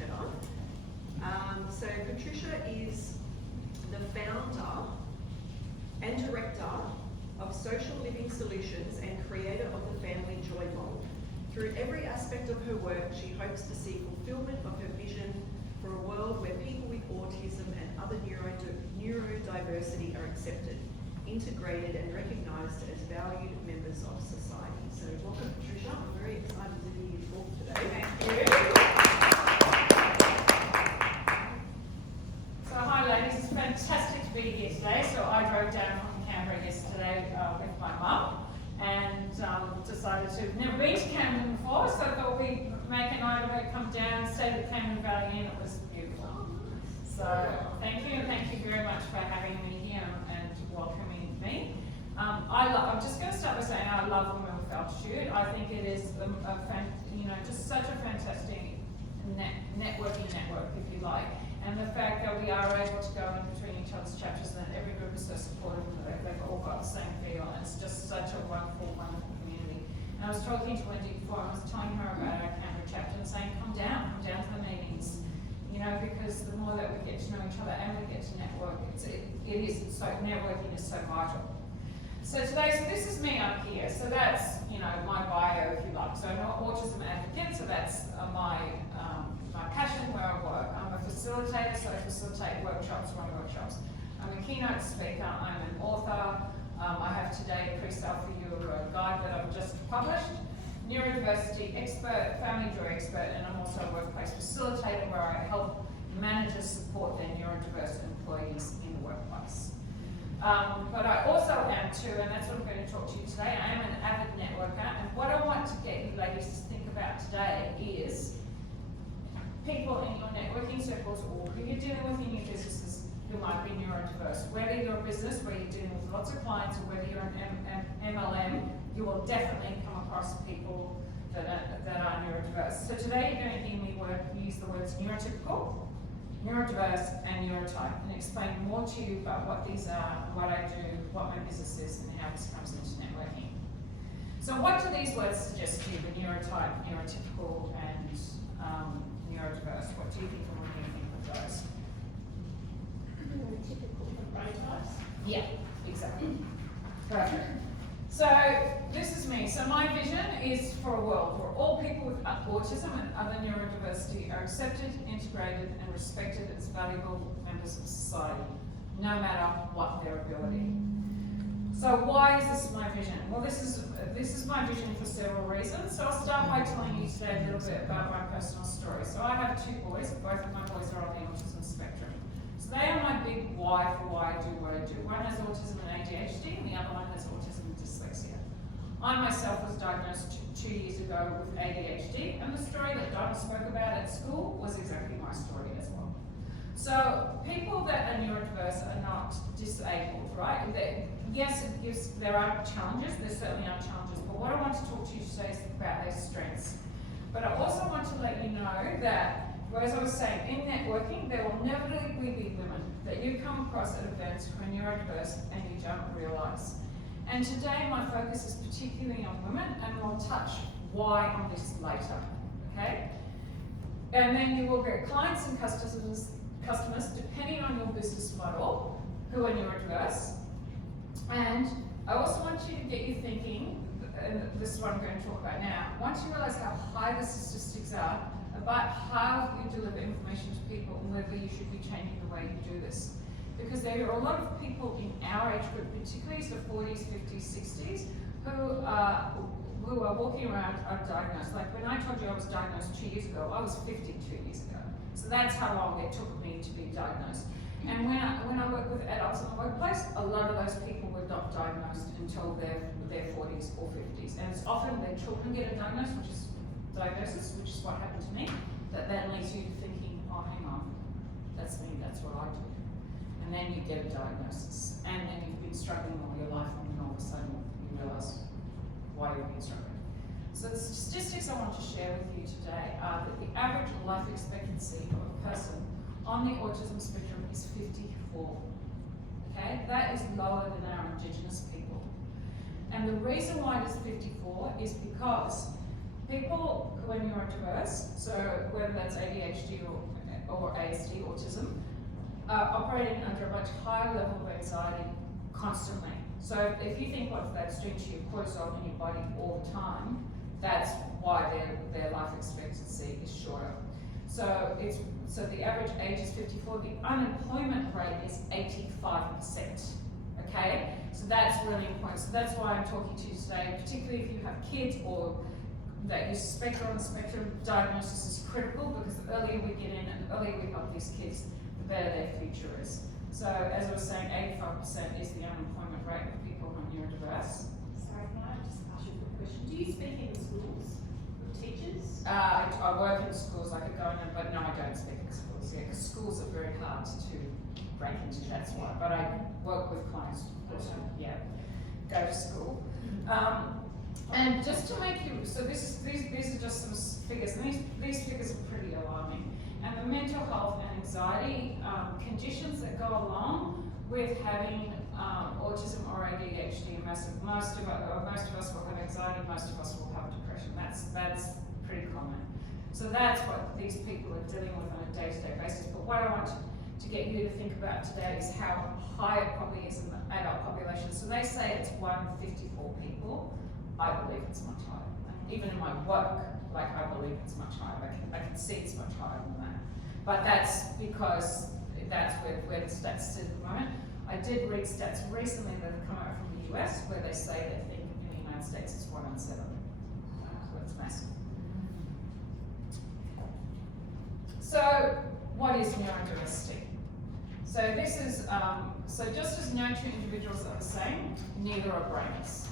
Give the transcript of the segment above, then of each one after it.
Falcetta. So Patricia is the founder and director of Social Living Solutions and creator of the Family Joy Model. Through every aspect of her work, she hopes to see fulfillment of her vision for a world where people with autism and other neurodiversity are accepted, integrated and recognised as valued members of society. So welcome, Patricia. I'm very excited to hear you talk today. Thank you. So hi ladies, it's fantastic to be here today. So I drove down from Canberra yesterday with my mum and decided to, never been to Camden before, so I thought we'd make a night of it, come down, stay at the Camden Valley Inn. It was beautiful. So thank you, and thank you very much for having me here and welcoming me. I'm just going to start by saying I love Women with Altitude. I think it is just such a fantastic networking network, if you like. And the fact that we are able to go in between each other's chapters and that every group is so supportive, they've all got the same feel, and it's just such a wonderful, wonderful community. And I was talking to Wendy before, I was telling her about our Canberra chapter and saying, come down to the meetings, because the more that we get to know each other and we get to network, networking is so vital. So today, this is me up here. So that's, my bio, if you like. So I'm an autism advocate, so that's my passion where I work. I'm a facilitator, so I facilitate workshops, run workshops. I'm a keynote speaker, I'm an author. I have today a pre-sale for you, a guide that I've just published. Neurodiversity expert, family joy expert, and I'm also a workplace facilitator where I help managers support their neurodiverse employees in the workplace. But I also am too, and that's what I'm going to talk to you today, I am an avid networker, and what I want to get you ladies to think about today is people in your networking circles or who you're dealing with in your businesses who might be neurodiverse. Whether you're a business where you're dealing with lots of clients or whether you're an MLM, you will definitely come across people that are neurodiverse. So today you're going to hear me use the words neurotypical, neurodiverse and neurotype, and explain more to you about what these are, what I do, what my business is, and how this comes into networking. So what do these words suggest to you, the neurotype, neurotypical, and neurodiverse? What do you think of when you think of those? Neurotypical brain types? Yeah, exactly. Perfect. So this is me. So my vision is for a world where all people with autism and other neurodiversity are accepted, integrated, and respected as valuable members of society, no matter what their ability. So why is this my vision? Well, this is my vision for several reasons. So I'll start by telling you today a little bit about my personal story. So I have two boys. Both of my boys are on the autism spectrum. So they are my big why for why I do what I do. One has autism and ADHD, and the other one has autism and dyslexia. I myself was diagnosed 2 years ago with ADHD, and the story that Donna spoke about at school was exactly my story as well. So people that are neurodiverse are not disabled, right? Yes, there are challenges, there certainly are challenges, but what I want to talk to you today is about their strengths. But I also want to let you know that, as I was saying, in networking, there will inevitably be women that you come across at events who are neurodiverse and you don't realise. And today my focus is particularly on women, and we'll touch why on this later, okay? And then you will get clients and customers depending on your business model who are neurodiverse. And I also want you to get you thinking, and this is what I'm going to talk about now, once you realise how high the statistics are about how you deliver information to people and whether you should be changing the way you do this. Because there are a lot of people in our age group, particularly the 40s, 50s, 60s, who are walking around undiagnosed. Like when I told you I was diagnosed 2 years ago, I was 52 years ago. So that's how long it took me to be diagnosed. And when I work with adults in the workplace, a lot of those people were not diagnosed until their 40s or 50s. And it's often their children get a diagnosis, which is what happened to me, that leads you to thinking, oh, hang on, that's me, that's what I do. And then you get a diagnosis. And then you've been struggling all your life, and then all of a sudden you realise why you've been struggling. So the statistics I want to share with you today are that the average life expectancy of a person on the autism spectrum is 54. Okay, that is lower than our Indigenous people. And the reason why it is 54 is because People who are neurodiverse, so whether that's ADHD or ASD, autism, are operating under a much higher level of anxiety constantly. So if you think what that's doing to your cortisol in your body all the time, that's why their life expectancy is shorter. So the average age is 54. The unemployment rate is 85%. Okay, so that's really important. So that's why I'm talking to you today, particularly if you have kids or that you suspect are on the spectrum. Diagnosis is critical because the earlier we get in and the earlier we help these kids, the better their future is. So as I was saying, 85% is the unemployment rate of people who are neurodiverse. Sorry, can I just ask you a quick question? Do you speak in schools with teachers? I work in schools, I could go in there, but no, I don't speak in schools, yeah, because schools are very hard to break into, that's why. But I work with clients who, yeah, go to school. And just to make you, so these are just some figures, and these figures are pretty alarming. And the mental health and anxiety conditions that go along with having autism or ADHD, and most of us will have anxiety, most of us will have depression. That's pretty common. So that's what these people are dealing with on a day-to-day basis. But what I want to get you to think about today is how high it probably is in the adult population. So they say it's 1 in 54 people. I believe it's much higher. Even in my work, I believe it's much higher. I can see it's much higher than that. But that's because that's where the stats sit at the moment. I did read stats recently that have come out from the US where they say they think in the United States it's 1 in 7. So it's massive. So what is neurodiversity? So this is, so just as no two individuals are the same, neither are brains.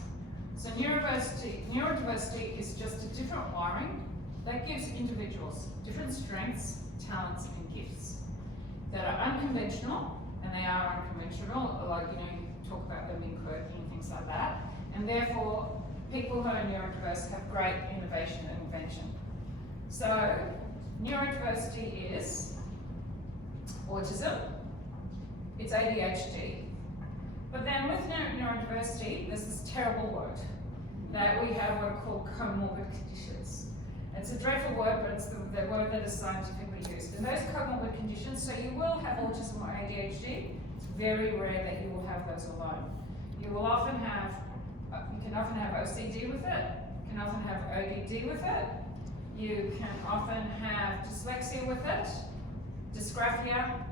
So neurodiversity is just a different wiring that gives individuals different strengths, talents, and gifts that are unconventional, and they are unconventional, like, you talk about them being quirky and things like that, and therefore people who are neurodiverse have great innovation and invention. So neurodiversity is autism, it's ADHD. But then with neurodiversity, there's this terrible word that we have what are called comorbid conditions. It's a dreadful word, but it's the word that is scientifically used. And those comorbid conditions, so you will have autism or ADHD. It's very rare that you will have those alone. You will often have, you can often have OCD with it. You can often have ODD with it. You can often have dyslexia with it, dysgraphia,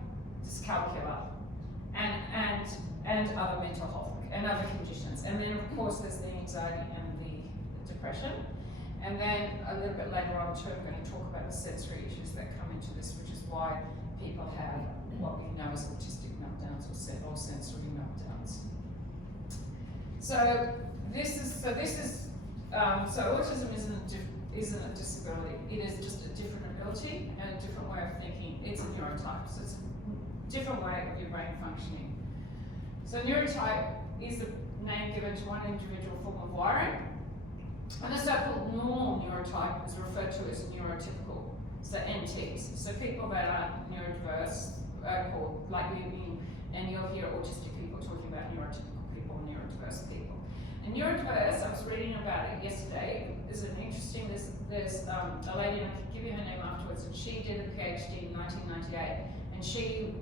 dyscalculia, and other mental health and other conditions. And then of course there's the anxiety and the depression. And then a little bit later on too, I'm going to talk about the sensory issues that come into this, which is why people have what we know as autistic meltdowns or sensory meltdowns. So autism isn't a disability. It is just a different ability and a different way of thinking. It's a neurotype, so it's a different way of your brain functioning. So neurotype is the name given to one individual form of wiring, and the so-called normal neurotype is referred to as neurotypical, so NTs. So people that are neurodiverse are called, like and you'll hear autistic people talking about neurotypical people and neurodiverse people. And neurodiverse, I was reading about it yesterday, is an interesting, there's a lady, and I can give you her name afterwards, and she did a PhD in 1998, and she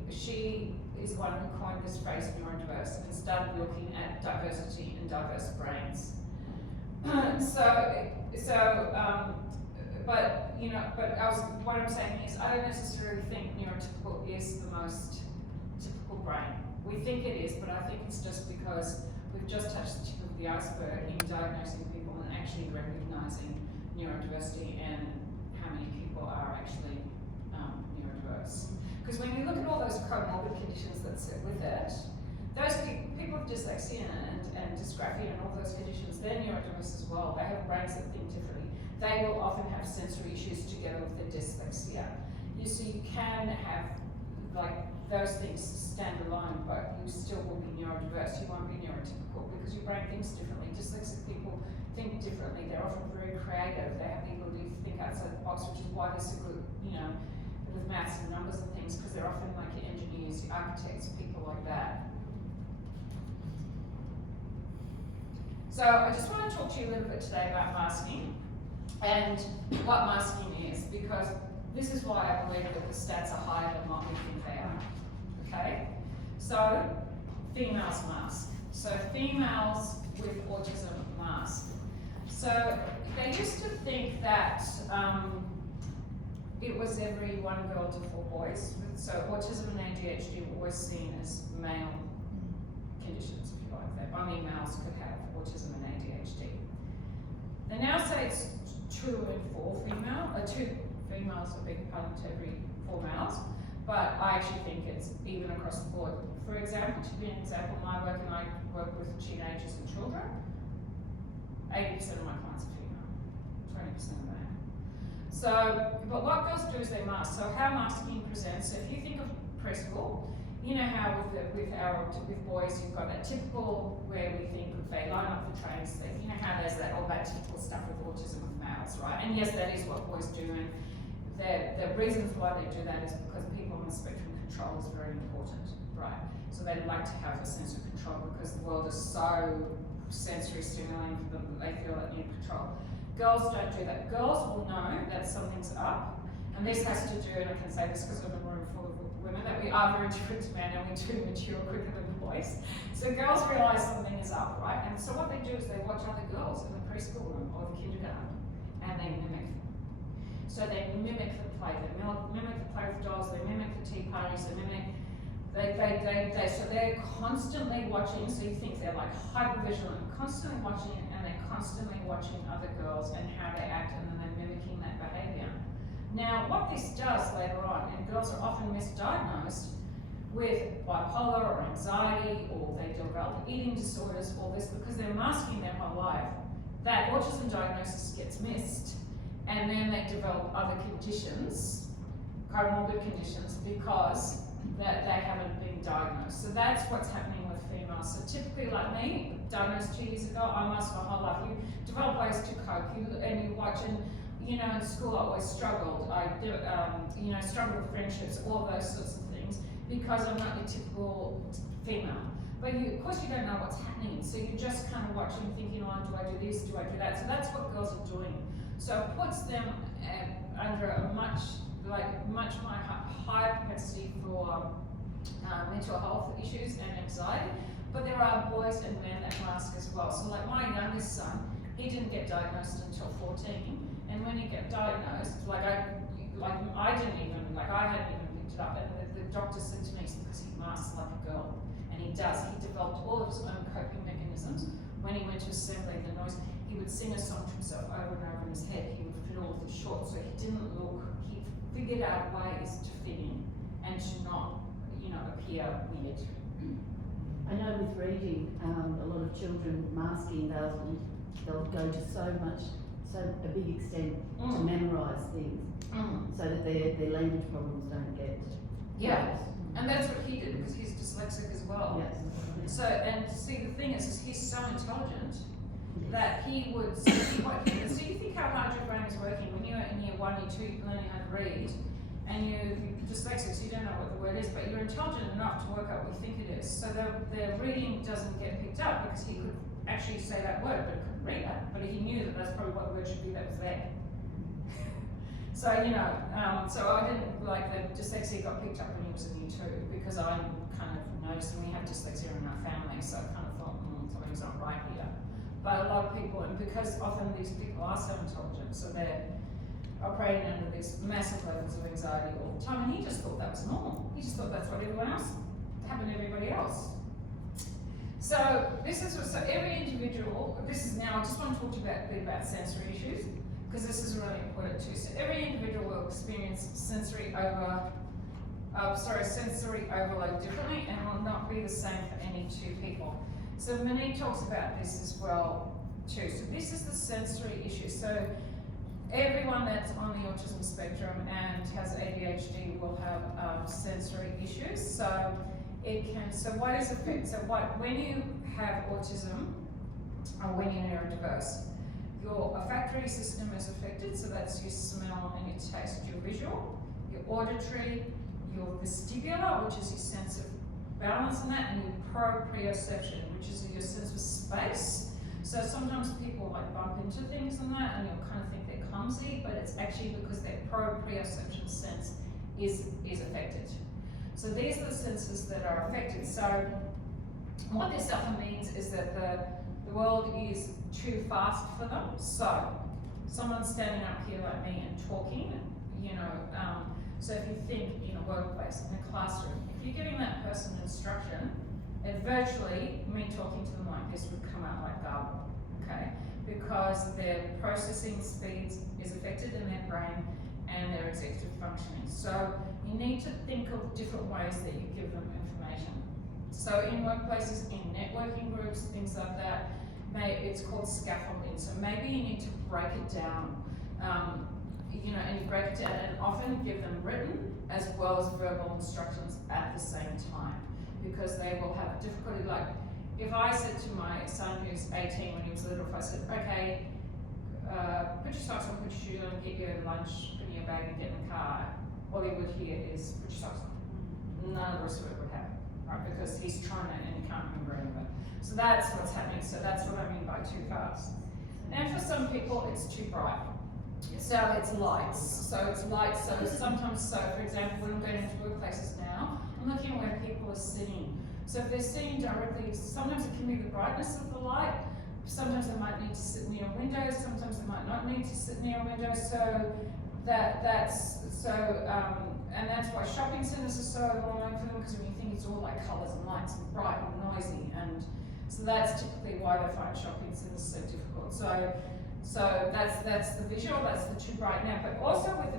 is the one who coined this phrase neurodiverse and started looking at diversity and diverse brains. What I'm saying is I don't necessarily think neurotypical is the most typical brain. We think it is, but I think it's just because we've just touched the tip of the iceberg in diagnosing people and actually recognizing neurodiversity and how many people are actually neurodiverse. Because when you look at all those comorbid conditions that sit with it, those people with dyslexia and dysgraphia and all those conditions, they're neurodiverse as well. They have brains that think differently. They will often have sensory issues together with their dyslexia. So you can have those things stand alone, but you still will be neurodiverse. You won't be neurotypical because your brain thinks differently. Dyslexic people think differently. They're often very creative. They have the ability to think outside the box, which is why they're so good, with maths and numbers and things, because they're often like your engineers, your architects, people like that. So I just want to talk to you a little bit today about masking. and what masking is, because this is why I believe that the stats are higher than what we think they are. Okay? So, females mask. So, females with autism mask. So, they used to think that it was every 1 girl to 4 boys. So, autism and ADHD were always seen as male conditions, if you like. That only males could have autism and ADHD. They now say it's 2 females, I beg your pardon, to every 4 males, but I actually think it's even across the board. For example, to give you an example, my work, and I work with teenagers and children, 80% of my clients are female, 20% are male. So, but what girls do is they mask. So how masking presents, so if you think of preschool, you know how with boys you've got that typical where we think if they line up the trains, you know how there's all that typical stuff with autism with males, right? And yes, that is what boys do, and the reasons why they do that is because people on the spectrum control is very important, right? So they like to have a sense of control because the world is so sensory stimulating for them that they feel that need control. Girls don't do that. Girls will know that something's up, and this has to do, and I can say this because I'm in a room full of women, that we are very different to men and we do mature quicker than boys. So girls realise something is up, right? And so what they do is they watch other girls in the preschool room or the kindergarten and they mimic them. So they mimic the play, they mimic the play with dolls, they mimic the tea parties, so they're constantly watching, so you think they're like hyper-vigilant, constantly watching, and they're constantly watching other girls and how they act, and then they're mimicking that behaviour. Now, what this does later on, and girls are often misdiagnosed with bipolar or anxiety, or they develop eating disorders, all this, because they're masking their whole life. That autism diagnosis gets missed, and then they develop other conditions, comorbid conditions, because that they haven't been diagnosed. So that's what's happening with females. So typically, like me, diagnosed 2 years ago, I masked my whole life. You develop ways to cope, and you watch, and you know, in school I always struggled. I struggled with friendships, all those sorts of things, because I'm not the typical female. But of course you don't know what's happening, so you're just kind of watching, thinking, oh, do I do this, do I do that? So that's what girls are doing. So it puts them under a much more higher propensity for mental health issues and anxiety. But there are boys and men that mask as well. So like my youngest son, he didn't get diagnosed until 14, and when he got diagnosed, I hadn't even picked it up, and the doctor said to me, it's because he masks like a girl, and he does. He developed all of his own coping mechanisms. When he went to assembly, the noise, he would sing a song to himself over and over in his head. He would fiddle with his shorts, so he didn't look. He figured out ways to fit in and to not, appear weird. I know with reading, a lot of children masking, they'll go to a big extent to memorise things, so that their language problems don't get Yeah, and that's what he did because he's dyslexic as well. Yes. So, and see, the thing is he's so intelligent that he would see what he does. So you think how hard your brain is working when you're in year 1, year 2, you're learning how to read, and you're dyslexic, so you don't know what the word is, but you're intelligent enough to work out what you think it is. So the reading doesn't get picked up because he could actually say that word, but couldn't read it. But he knew that that's probably what the word should be that was there. So so I didn't like the dyslexia got picked up when he was in year 2 because I kind of noticed, and we have dyslexia in our family, so I kind of thought, something's not right here. But a lot of people, and because often these people are so intelligent, so they're operating under these massive levels of anxiety all the time, and he just thought that was normal. He just thought that's what everyone else happened to everybody else. So so every individual, I just want to talk to you a bit about sensory issues, because this is really important too. So every individual will experience sensory overload differently, and will not be the same for any 2 people. So Monique talks about this as well too. So this is the sensory issue. So everyone that's on the autism spectrum and has ADHD will have sensory issues. So what is affected? So when you have autism, or when you're neurodiverse, your olfactory system is affected. So that's your smell and your taste, your visual, your auditory, your vestibular, which is your sense of balance in that, and your proprioception, which is your sense of space. So sometimes people bump into things and that, and you'll kind of think they're clumsy, but it's actually because their proprioception sense is affected. So these are the senses that are affected. So what this often means is that the world is too fast for them. So someone's standing up here like me and talking, so if you think in a workplace, in a classroom, if you're giving that person instruction, it virtually, me talking to them like this would come out like garble, okay? Because their processing speeds is affected in their brain and their executive functioning. So you need to think of different ways that you give them information. So in workplaces, in networking groups, things like that, it's called scaffolding. So maybe you need to break it down, and you break it down and often give them written as well as verbal instructions at the same time, because they will have difficulty. Like if I said to my son who's 18 when he was little, if I said, okay, put your socks on, put your shoes on, get your lunch, put in your bag and get in the car, all he would hear is put your socks on. None of the rest of it would happen, right? Because he's trying to and he can't remember any of it. So that's what's happening. So that's what I mean by too fast. And for some people, it's too bright. So it's lights. So it's lights. So sometimes, for example, when I'm going into workplaces now, I'm looking at where people are sitting. So if they're sitting directly, sometimes it can be the brightness of the light. Sometimes they might need to sit near windows. Sometimes they might not need to sit near windows. So and that's why shopping centres are so annoying for them, because when you think it's all like colours and lights and bright and noisy, and so that's typically why they find shopping centres so difficult. So that's the visual, that's the too bright now, but also with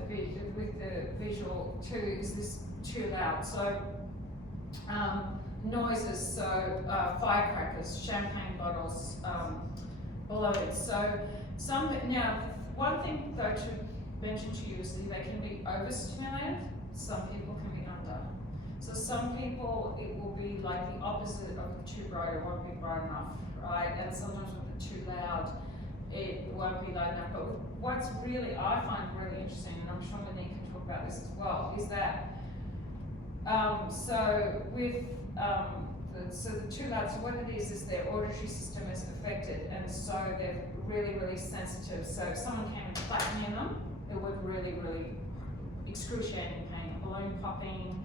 the visual too is this too loud. So noises, so firecrackers, champagne bottles, balloons. So now one thing though to mention to you is that they can be overstimulated. Some people can be under. So some people it will be like the opposite of the too bright. It won't be bright enough, right? And sometimes with the too loud, it won't be loud enough. But what's really, I find really interesting, and I'm sure Monique can talk about this as well, is that so with the too loud, so what it is their auditory system is affected, and so they're really, really sensitive. So if someone came and clapped near them, it would really, really excruciating pain. A balloon popping,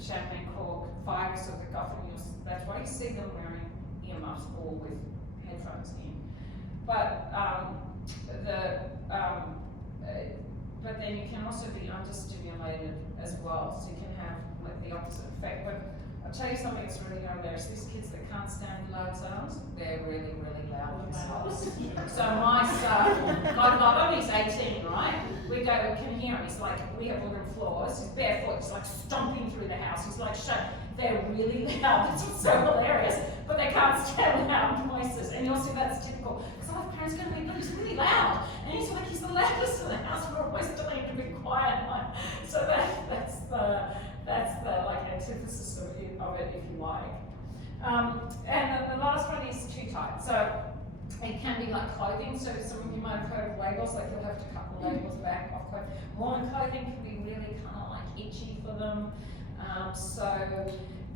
champagne cork, fires of the coffin. That's why you see them wearing earmuffs or with headphones in. But but then you can also be understimulated as well, so you can have like the opposite effect. But I'll tell you something that's really hilarious. These kids that can't stand loud sounds, they're really, really loud themselves. So my son, I love him, he's 18, right? We can hear him, he's like, we have wooden floors, he's barefoot, he's like stomping through the house, he's like, they're really loud, that's what's so hilarious, but they can't stand loud noises. And you'll see that's typical, because our parents are going to be, he's really loud, and he's like, he's the loudest in the house, we're always telling him to be quiet. So that's the like antithesis of it, if you like. And then the last one is too tight. So it can be like clothing. So some of you might have heard of labels, like you'll have to cut the labels back off clothing. Woolen clothing can be really kind of like itchy for them.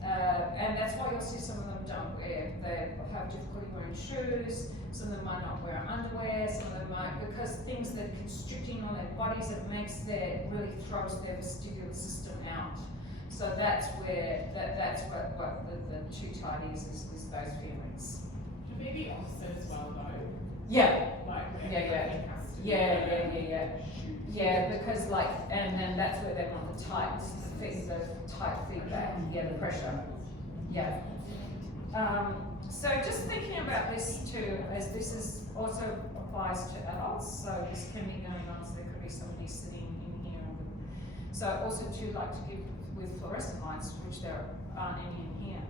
And that's why you'll see some of them don't wear, they have difficulty wearing shoes, some of them might not wear underwear, some of them might, because things that are constricting on their bodies, it really throws their vestibular system out. So that's where, that's what the too tight is those feelings. The baby also as well though. Yeah. Like Yeah, because like, and then that's where they want the tight feedback, the pressure. Yeah. So just thinking about this too, as this is also applies to adults, so this can be going on, so there could be somebody sitting in here. So also too, like to give with fluorescent lights, which there aren't any in here.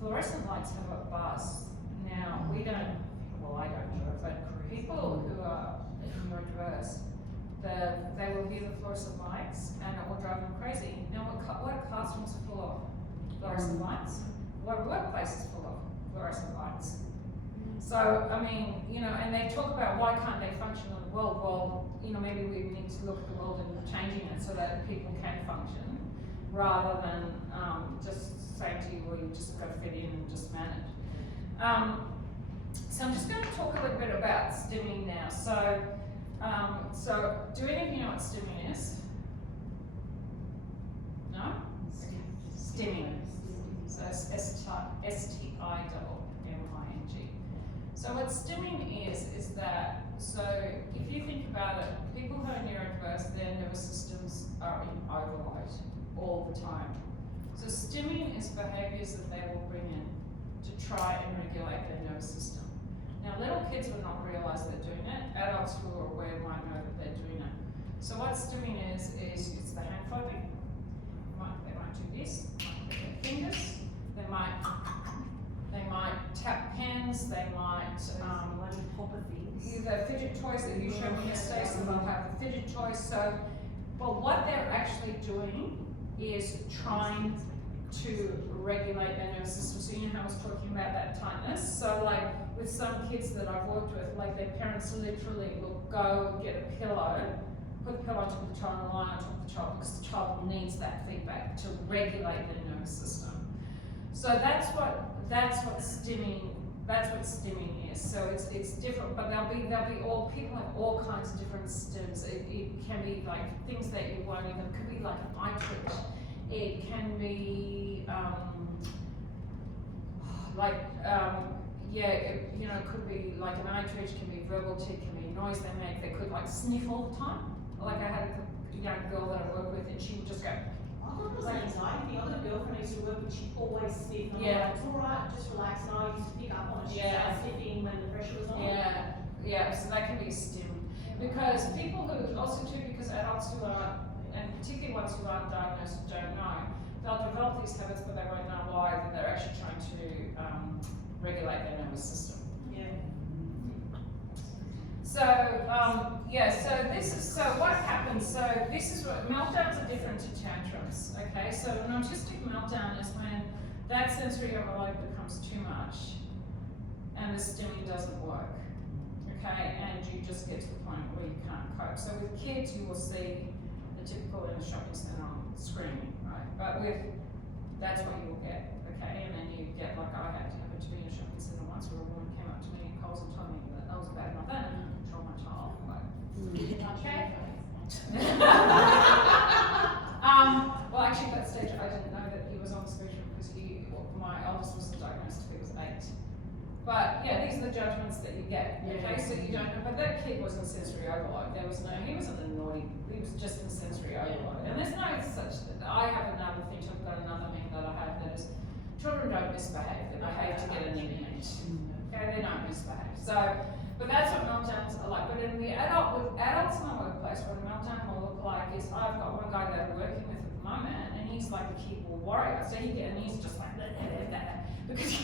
Fluorescent lights have a buzz. Now, I don't know, but people who are neurodiverse, they will hear the fluorescent lights and it will drive them crazy. Now, what are classrooms full of? Fluorescent lights. What are workplaces full of? Fluorescent lights. So, I mean, and they talk about why can't they function in the world? Well, maybe we need to look at the world and changing it so that people can function, rather than just saying to you, well, you just got to fit in and just manage. So I'm just going to talk a little bit about stimming now. So So, do any of you know what stimming is? No? Stimming. So it's S-T-I-M-M-I-N-G. So what stimming is that, so if you think about it, people who are neurodiverse, their nervous systems are in overload all the time. So stimming is behaviours that they will bring in to try and regulate their nervous system. Now little kids will not realise they're doing it, adults who are aware might know that they're doing it. So what stimming is it's the hand flapping. They might do this, might put their fingers, they might tap pens, they might the fidget toys that you showed me yesterday, so they'll have the fidget toys. So, well, what they're actually doing is trying to regulate their nervous system. So you know how I was talking about that tightness? So like with some kids that I've worked with, like their parents literally will go and get a pillow, put the pillow on top of the child and lie on top of the child because the child needs that feedback to regulate their nervous system. So that's what stimming is. So it's different, but there'll be all people have all kinds of different stims. It can be like things that you won't even. It could be like an eye twitch. It can be it could be like an eye twitch. Can be verbal tick. Can be noise they make. They could like sniff all the time. Like I had a young girl that I worked with, and she would just go. I thought it was anxiety. I've got a girlfriend who used to work, but she always sniffed. And I'm like, it's all right, just relax. And I used to pick up on it. She started sniffing when the pressure was on. Yeah. So that can be a stim. Because people who also too, because adults who are, and particularly ones who aren't diagnosed don't know, they'll develop these habits, but they won't know why. That they're actually trying to regulate their nervous system. So so what happens, so this is what, meltdowns are different to tantrums, okay? So an autistic meltdown is when that sensory overload becomes too much and the stimming doesn't work, okay? And you just get to the point where you can't cope. So with kids, you will see the typical in a shopping centre on screaming, right? But that's what you will get, okay? And then you get, like I had to happen to be in a shopping centre once where a woman came up to me in Coles and told me that I was bad enough then and control my child. Okay. Well, actually, at that stage, I didn't know that he was on the spectrum because my eldest wasn't diagnosed until he was 8. But yeah, these are the judgments that you get. Okay, so you don't know. But that kid was in sensory overload. He wasn't a naughty. He was just in sensory overload. And there's no such. I have another thing. I've got another thing that I have that is children don't misbehave. They behave to get an image. Okay, they don't misbehave. So. But that's what meltdowns are like. But in the with adults in the workplace, what a meltdown will look like is I've got one guy that I'm working with at the moment, and he's like a keyboard warrior. So he's just like that because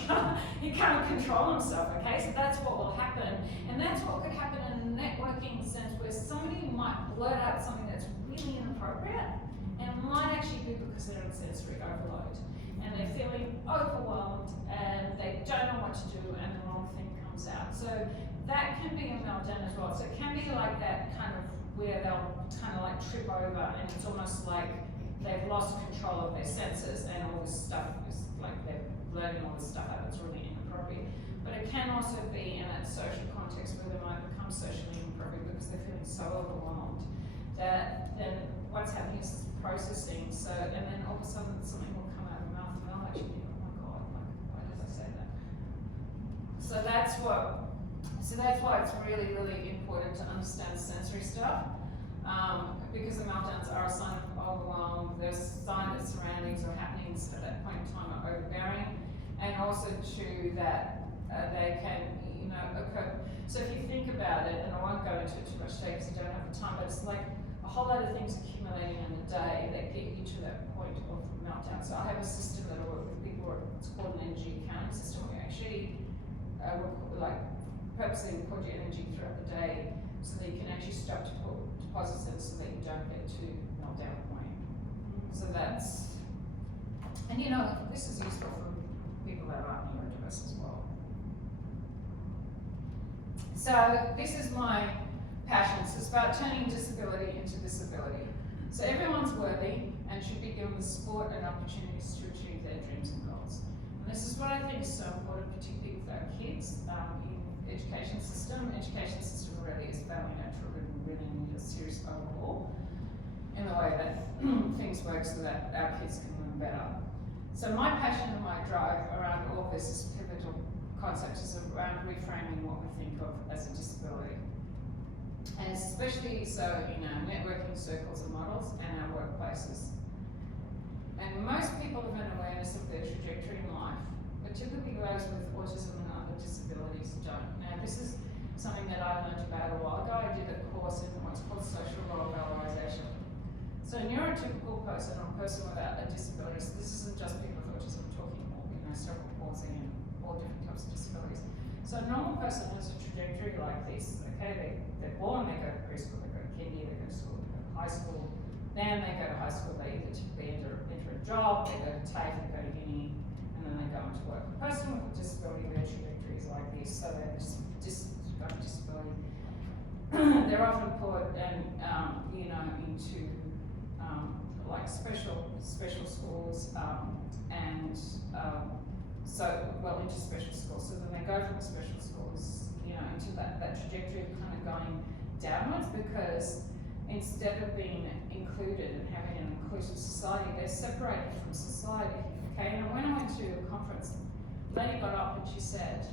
he can't control himself. Okay, so that's what will happen, and that's what could happen in a networking sense where somebody might blurt out something that's really inappropriate, and it might actually be because they're in sensory overload and they're feeling overwhelmed and they don't know what to do, and the wrong thing comes out. So that can be a meltdown as well. So it can be like that kind of where they'll kind of like trip over and it's almost like they've lost control of their senses and all this stuff is like they're blurting all this stuff out that's really inappropriate. But it can also be in a social context where they might become socially inappropriate because they're feeling so overwhelmed that then what's happening is processing. So, and then all of a sudden something will come out of their mouth and they'll actually think, oh my God, like, why did I say that? So that's why it's really, really important to understand sensory stuff because the meltdowns are a sign of overwhelm. There's a sign that surroundings or happenings at that point in time are overbearing, and also too that they can, occur. So if you think about it, and I won't go into it too much today because I don't have the time, but it's like a whole lot of things accumulating in the day that get you to that point of meltdown. So I have a system that I work with people. It's called an energy accounting system. We actually purposely record your energy throughout the day so that you can actually stop deposits in so that you don't get to meltdown point. So that's, and this is useful for people that aren't neurodiverse as well. So this is my passion. So it's about turning disability into visibility. So everyone's worthy and should be given the support and opportunities to achieve their dreams and goals. And this is what I think is so important, particularly with our kids in education system. Education system really is failing our children really need a serious overhaul in the way that things work so that our kids can learn better. So my passion and my drive around all this is pivotal concept is around reframing what we think of as a disability. And especially so in our networking circles and models and our workplaces. And most people have an awareness of their trajectory in life, but typically those with autism and other disabilities don't. Now this is something that I learned about a while ago. I did a course in what's called social role valorization. So a neurotypical person or a person without a disability, so this isn't just people with autism, I'm talking more, cerebral palsy and all different types of disabilities. So a normal person has a trajectory like this, okay, they're born, they go to preschool, they go to kindy, they go to school, they go to high school, then they go to high school, they either typically enter a job, they go to TAFE, they go to uni, and then they go into work. A person with a disability, their trajectory is like this, so they're got a disability. They're often put and into like special schools into special schools. So then they go from special schools, into that trajectory of kind of going downwards, because instead of being included and having an inclusive society, they're separated from society. Okay, and when I went to a conference, a lady got up and she said,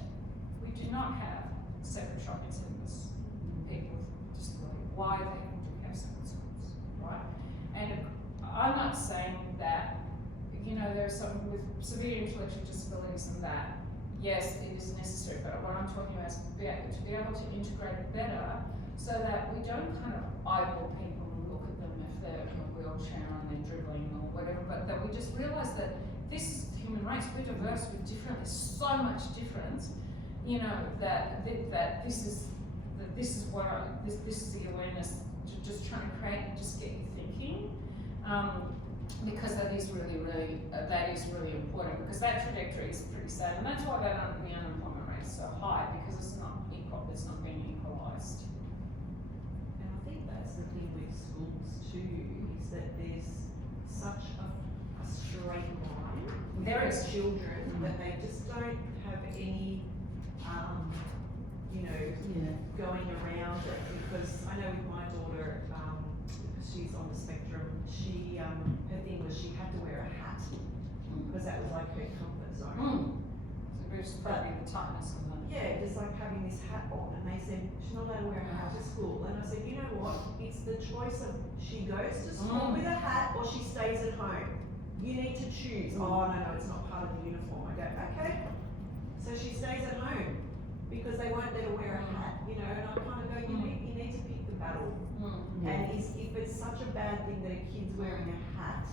"We do not have separate shopping centres for people with disability. Why do we have separate schools?" Right? And I'm not saying that, there are some with severe intellectual disabilities and that, yes, it is necessary, but what I'm talking about is to be able to integrate it better so that we don't kind of eyeball people and look at them if they're in a wheelchair and they're dribbling or whatever, but that we just realise that this is the human race, we're diverse, we're different, there's so much difference, that this is the awareness to just trying to create and just get you thinking. Because that is really important, because that trajectory is pretty sad, and that's why the unemployment rate is so high, because it's not equal, it's not being equalised. And I think that's the thing with schools too, is that there's such a straight line with those children that they just don't have any, going around it. Because I know with my daughter, because she's on the spectrum, her thing was she had to wear a hat because that was like her comfort zone. So it's probably the tightness of them. Yeah, just like having this hat on, and they said she's not allowed to wear a hat to school. And I said, you know what? It's the choice of she goes to school with a hat or she stays at home. You need to choose. Oh no, it's not part of the uniform. I go, okay. So she stays at home because they won't let her wear a hat, and I kind of go, you need to pick the battle. And if it's such a bad thing that a kid's wearing a hat,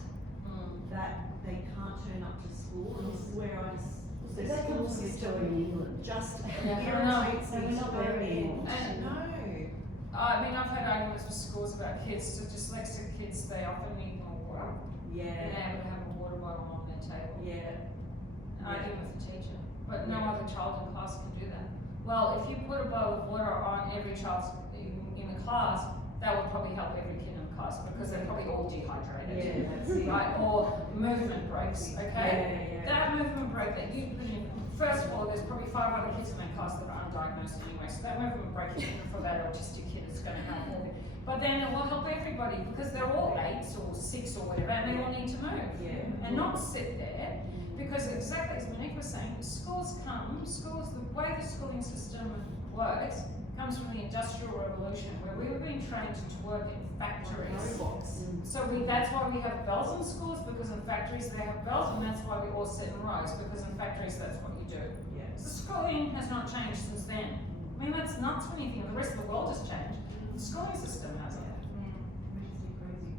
that they can't turn up to school, and this is where I just that comes from a story in England. Just So irritates me we're not so there anymore. No. I mean, I've had arguments with schools about kids, so dyslexic kids, they often need more water. Yeah. They're able to have a water bottle on their table. Yeah. Argue with the teacher, but no other child in class can do that. Well, if you put a bottle of water on every child in the class, that would probably help every kid in the class, because they're probably all dehydrated. Yeah, that's it. Right? Or movement breaks, okay? Yeah. That movement break that you put in, first of all, there's probably 5 other kids in that class that are undiagnosed anyway, so that movement break, even for that autistic kid, is going to help all. But then it will help everybody, because they're all 8 or 6 or whatever, and they all need to move. Yeah. And not sit there, because exactly as Monique was saying, the way the schooling system works comes from the Industrial Revolution, where we were being trained to work in factories. Robots. So that's why we have bells in schools, because in factories they have bells, and that's why we all sit in rows, because in factories that's what you do. Yeah. So schooling has not changed since then. I mean, that's not anything, the rest of the world has changed. The schooling system hasn't. Which is crazy.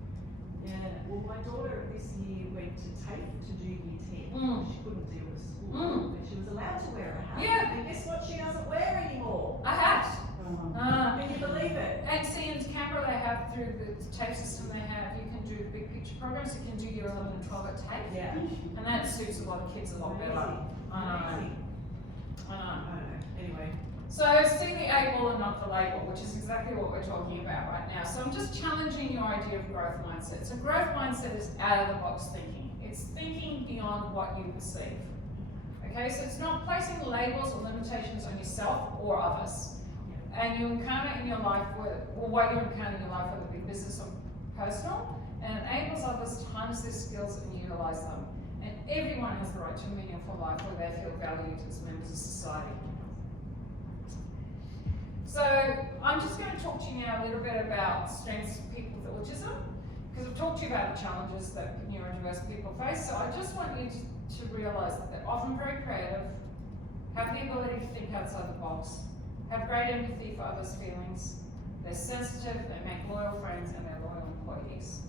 Yeah. Well, my daughter this year went to TAFE to do year 10. She couldn't deal with school, but she was allowed to wear a hat. Yeah. And guess what? She doesn't wear anymore. A hat. Can you believe it? And see, in Canberra they have, through the TAFE system they have, you can do big picture programs, you can do year 11 and 12 at TAFE. Yeah. And that suits a lot of kids a lot better. I know. Anyway. So see the able and not the label, which is exactly what we're talking about right now. So I'm just challenging your idea of growth mindset. So growth mindset is out of the box thinking. It's thinking beyond what you perceive. Okay, so it's not placing labels or limitations on yourself or others. and you encounter in your life, what you encounter in your life, whether it be business or personal, and enables others to harness their skills and utilize them. And everyone has the right to a meaningful life where they feel valued as members of society. So I'm just going to talk to you now a little bit about strengths of people with autism, because I've talked to you about the challenges that neurodiverse people face. So I just want you to realise that they're often very creative, have the ability to think outside the box, have great empathy for others' feelings, they're sensitive, they make loyal friends, and they're loyal employees.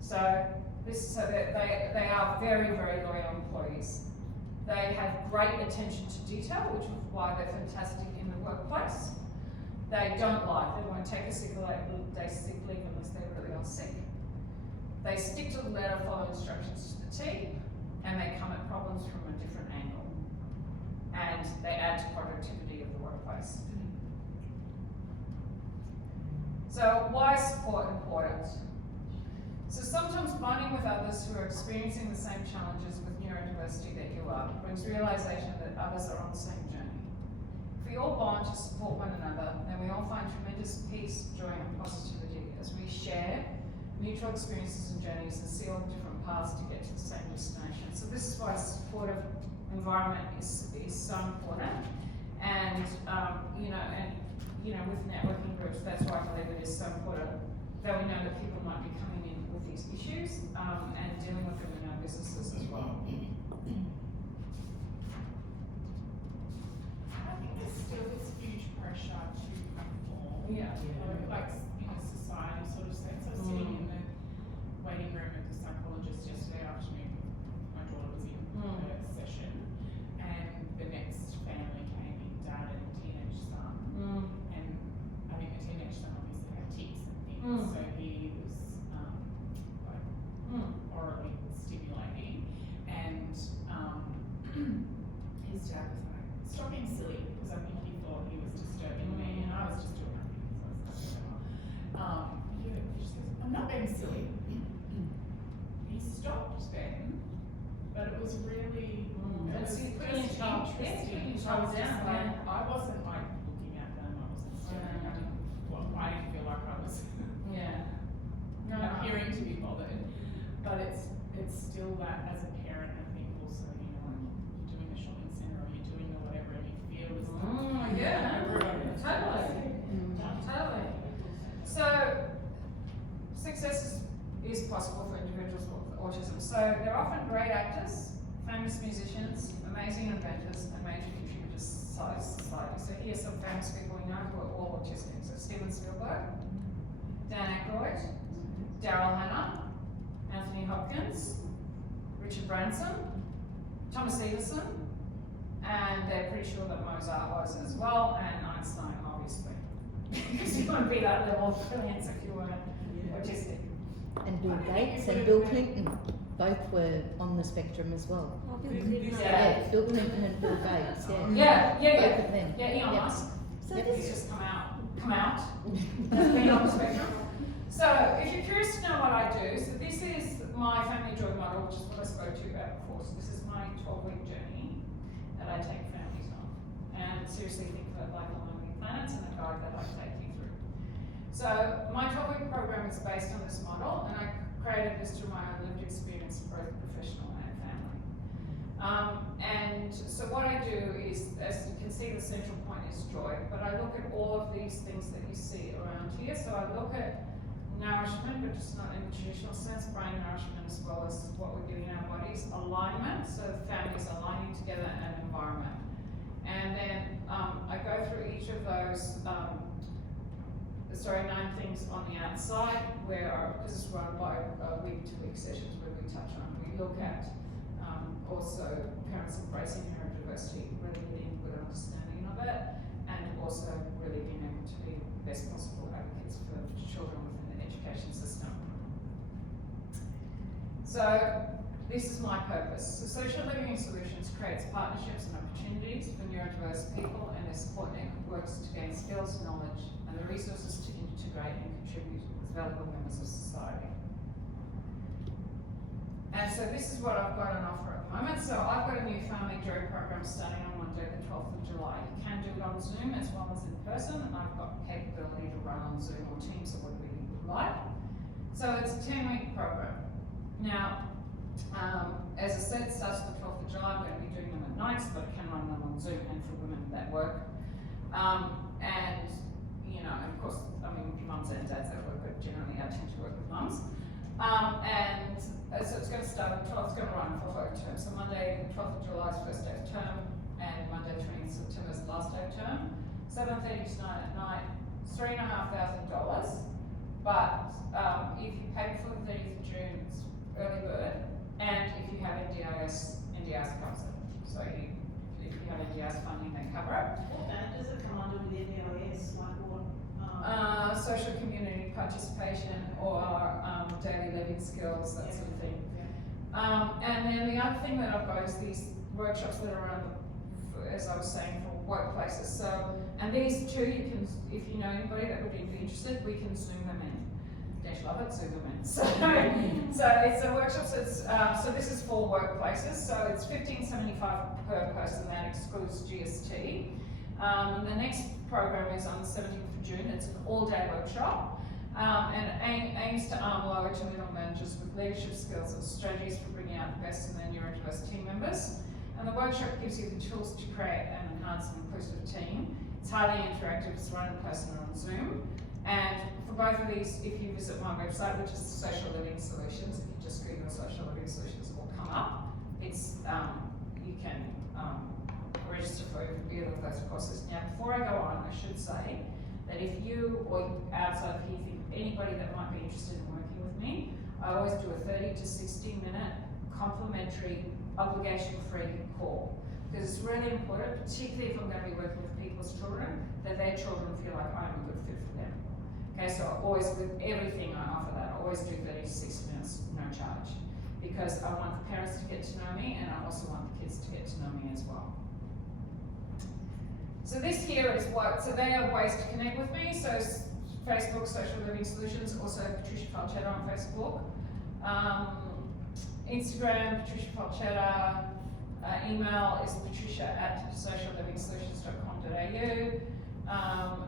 So they are very, very loyal employees. They have great attention to detail, which is why they're fantastic in the workplace. They don't lie. They won't take a sick leave unless they're really on sick. They stick to the letter, follow instructions to the T, and they come at problems from a different angle. And they add to productivity of the workplace. So why is support important? So sometimes bonding with others who are experiencing the same challenges with neurodiversity that you are brings realization that others are on the same journey. If we all bond to support one another, then we all find tremendous peace, joy, and positivity as we share mutual experiences and journeys and see all the different paths to get to the same destination. So this is why a supportive environment is so important. And with networking groups, that's why I believe it is so important that we know that people might be coming in with these issues and dealing with them in our businesses as well. I think there's still this huge pressure to conform. Yeah. Like in a society sort of sense. I was sitting in the waiting room with the psychologist yesterday afternoon. My daughter was in her session, and the next family came in, dad and a teenage son. And I think the teenage son obviously had tics and things, so he was orally stimulating, and his dad was like, "Stop being silly," because I think he thought he was disturbing me, and I was just doing nothing, so I was like, whatever. He just goes, "I'm not being silly." He stopped then, but it was really, That's it was putting just your child- yeah, interesting. putting your I child was just down, like, yeah. I wasn't like looking at them, I wasn't staring at them. Well, I didn't feel like I was Yeah. appearing to be bothered, but it's still that as a parent, I think also, you're doing the shopping centre or you're doing the whatever, and you feel as though Yeah, totally. So, success is possible for individuals with autism. So, they're often great actors, famous musicians, amazing inventors, and major contributors to society. So, here's some famous people we know who are all autistic. So, Steven Spielberg, Dan Aykroyd, Daryl Hannah, Anthony Hopkins, Richard Branson, Thomas Edison, and they're pretty sure that Mozart was as well, and Einstein, obviously. Because you want to be that level of brilliance if you weren't autistic. And Bill Gates and Bill Clinton both were on the spectrum as well. Yeah. Bill Clinton and Bill Gates, Yeah. Both of them. Yeah, Elon Yep. Musk. So He's this just come out, as being on the spectrum. So, if you're curious to know what I do, so this is my family joy model, which is what I spoke to you about before. So, this is my 12-week journey that I take families on. And seriously think of it like a Lonely Planets and a guide that I take you through. So, my 12-week program is based on this model, and I created this through my own lived experience, both professional and family. And so what I do is, as you can see, the central point is joy, but I look at all of these things that you see around here. So I look at nourishment, but just not in the traditional sense, brain nourishment as well as what we're giving our bodies, alignment, so families aligning together, and environment. And then I go through each of those, 9 things on the outside, where this is run by week-to-week sessions where we touch on. We look at also parents embracing neurodiversity, really getting a good understanding of it, and also really being able to be the best possible advocates for children within the education system. So this is my purpose. So Social Living Solutions creates partnerships and opportunities for neurodiverse people, and their support network works to gain skills, knowledge, and the resources to integrate and contribute as valuable members of society. And so this is what I've got on offer at the moment. So I've got a new family joy program starting on Monday the 12th of July. You can do it on Zoom as well as in person, and I've got capability to run on Zoom or Teams or whatever you would like. So it's a 10-week program. Now, as I said, it starts the 12th of July. I'm going to be doing them at nights, but I can run them on Zoom and for women that work. And, you know, of course, I mean, mums and dads that work, but generally I tend to work with mums. So it's going to start on 12th, it's going to run for whole term. So Monday, 12th of July is first day of term, and Monday, 20th September is the last day of term. 7:30 to 9 at night, $3,500. But if you pay before the 30th of June, it's early bird. And if you have NDIS covers it. So if you have NDIS funding, they cover it. What band does it come under with NDIS? Like what? Social community participation or daily living skills, that sort of thing. And then the other thing that I've got is these workshops that are around, as I was saying, for workplaces. So, and these two, you can, if you know anybody that would be interested, we can Zoom them in. Don't you love it? Zoom them in. So it's a workshop. So this is for workplaces. So it's $15.75 per person. That excludes GST. The next program is on the 17th of June. It's an all-day workshop. And it aims to arm lower to middle managers with leadership skills and strategies for bringing out the best in their neurodiverse team members. And the workshop gives you the tools to create and enhance an inclusive team. It's highly interactive, it's run in person or on Zoom. And for both of these, if you visit my website, which is Social Living Solutions, if you just Google Social Living Solutions, it will come up. It's, you can register for either of those courses. Now, before I go on, I should say that if you, or outside of here, think of anybody that might be interested in working with me, I always do a 30 to 60 minute complimentary, obligation-free call. Because it's really important, particularly if I'm going to be working with people's children, that their children feel like I'm a good fit for them. Okay, so I always, with everything I offer that, I always do 30 to 60 minutes, no charge. Because I want the parents to get to know me, and I also want the kids to get to know me as well. So this here is what, so they are ways to connect with me. So Facebook, Social Living Solutions, also Patricia Falcetta on Facebook. Instagram, Patricia Falcetta. Email is patricia@sociallivingsolutions.com.au.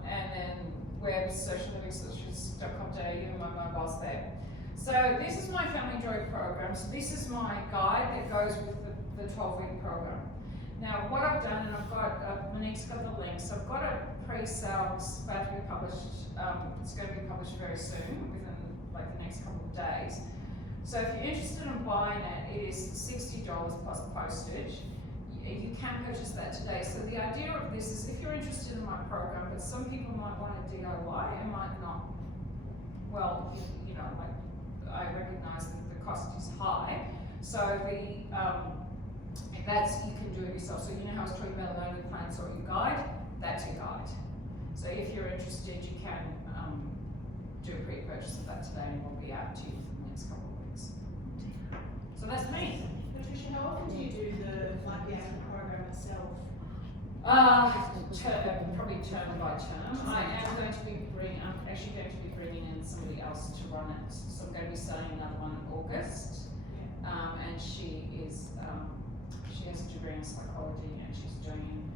And then web, sociallivingsolutions.com.au, and my mobile's there. So this is my Family Joy program. So this is my guide that goes with the 12-week program. Now, what I've done, and I've got, Monique's got the links, I've got a pre-sale, it's about to be published, it's going to be published very soon, within like the next couple of days. So if you're interested in buying it, it is $60 plus postage. You can purchase that today. So the idea of this is if you're interested in my program, but some people might want to DIY and might not, well, you know, like I recognize that the cost is high. So that's, you can do it yourself. So you know how I was talking about a learning plan sort of your guide? That's your guide. So if you're interested, you can do a pre-purchase of that today, and it will be out to you for the next couple of weeks. So that's me. Patricia, how often do you do the actual program itself? Probably term by term. I'm actually going to be bringing in somebody else to run it. So I'm going to be starting another one in August. And she has a degree in psychology, and she's doing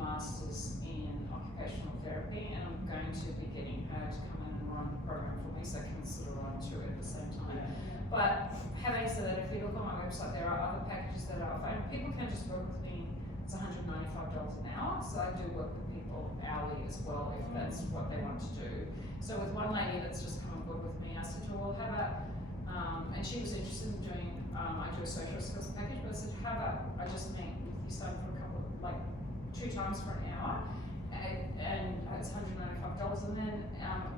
masters in occupational therapy, and I'm going to be getting her to come in and run the program for me, so I can sort of run through it at the same time. But having said that, if you look on my website, there are other packages that are offered. People can just work with me. It's $195 an hour, so I do work with people hourly as well if that's what they want to do. So with one lady that's just come on board with me, I said to her, well, how about, and she was interested in doing, I do a social skills package, but I said, how about I just meet with you son for a couple of, like 2 times for an hour, and it's $195, and then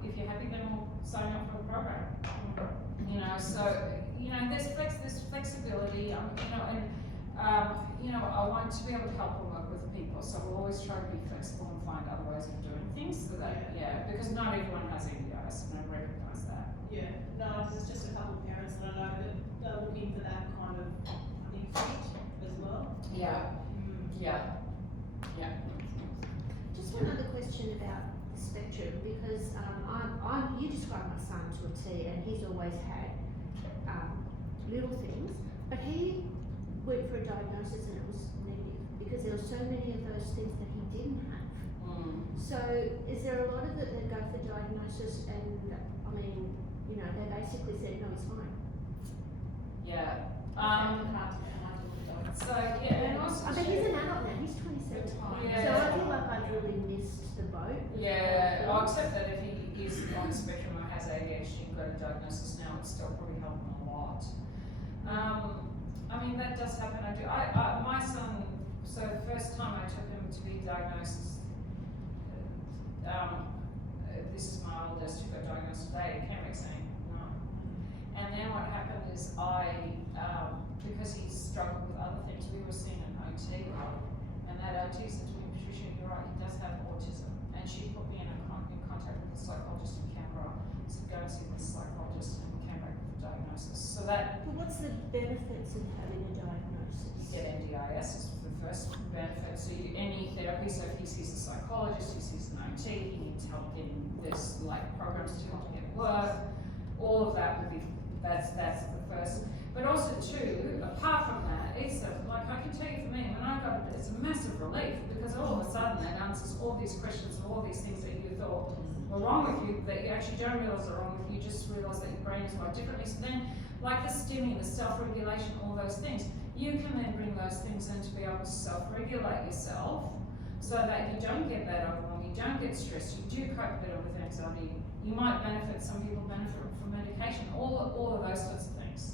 if you're happy, then we'll sign up for the program. You know, so, you know, there's flexibility, you know, and, you know, I want to be able to help and work with people, so we'll always try to be flexible and find other ways of doing things, so that, because not everyone has NDIS, and I recognise that. Yeah, no, there's just a couple of parents that I know that are looking for that kind of, I think, fit as well. Just one other question about the spectrum, because you describe my son to a T, and he's always had little things, but he went for a diagnosis and it was negative because there were so many of those things that he didn't have. So is there a lot of it that go for diagnosis and, I mean, you know, they basically said, no, he's fine. Yeah. So, And yeah. also, I mean, he's an adult now, he's 27. Yeah. So I feel like I've really missed the boat. Yeah, well, except that if he is on the spectrum or has ADHD and got a diagnosis now, it's still probably helping a lot. I mean, that does happen. My son, so the first time I took him to be diagnosed, this is my oldest who got diagnosed today, Kenrick's 9. And then what happened is because he struggled with other things, we were seeing an OT, right? And that OT said to me, Patricia, you're right, he does have autism. And she put me in contact with a psychologist in Canberra. So go and see this psychologist, and came back with a diagnosis. So that But what's the benefits of having a diagnosis? you get NDIS is the first benefit. So any therapy, so if he sees a psychologist, he sees an OT, he needs help getting this like programs to help him get work. All of that would be that's the first. But also too, apart from that, it's like I can tell you for me, when I got it, it's a massive relief because all of a sudden that answers all these questions and all these things that you thought were wrong with you that you actually don't realise are wrong with you, just realise that your brain is wired differently. So then, like the stimming, the self-regulation, all those things, you can then bring those things in to be able to self-regulate yourself so that you don't get that overwhelmed, you don't get stressed, you do cope better with anxiety. You might benefit, some people benefit from medication, all of those sorts of things.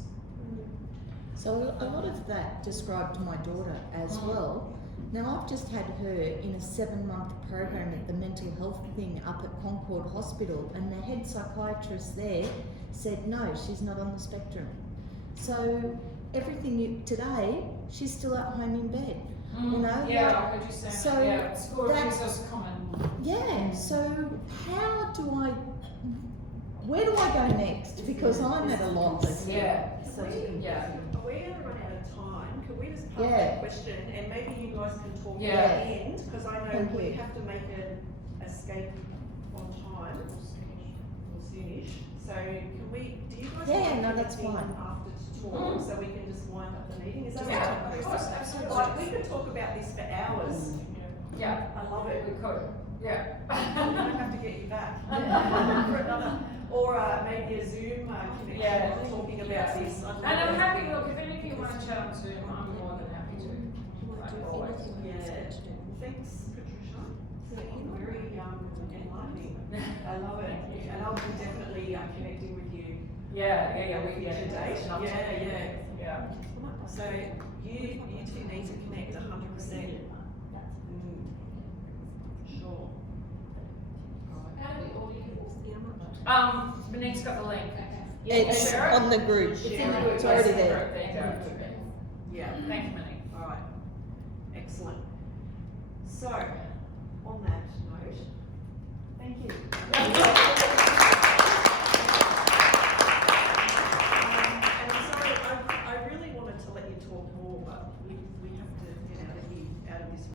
So a lot of that described to my daughter as well. Now I've just had her in a 7-month program at the mental health thing up at Concord Hospital, and the head psychiatrist there said no, she's not on the spectrum. So today she's still at home in bed. You know, yeah, like, I heard you saying so that. Yeah, school that's- reviews are common. yeah. So where do I go next? Because I'm at a loss. Yeah. So you can. Yeah. We're going to run out of time. Could we just park Yeah. that question and maybe you guys can talk Yeah. at the end? Because I know Thank we you. have to make an escape on time or soonish. So can we, do you guys Yeah, want to no, connect that's in fine. after to talk so we can just wind up the meeting? Is that Yeah, right? of course, absolutely. Like, we could talk about this for hours. Yeah, I love it. we could. Yeah. I'm gonna have to get you back for another, or maybe a Zoom connection Yeah. talking about this. And I'm happy, look, if any of you want to chat on Zoom, I'm more than happy to. Like always. Yeah. Thanks, Patricia. Very enlightening. I love it. And I'll be definitely connecting with you. Yeah, we Future date. Yeah. Yeah. So you two need to connect 100%. Sure. Monique's got the link. It's Share it? on the group. It's in the group. It's already Yes, in the there. group. There you go. Yeah. Thank you, Monique. All right. Excellent. So, on that,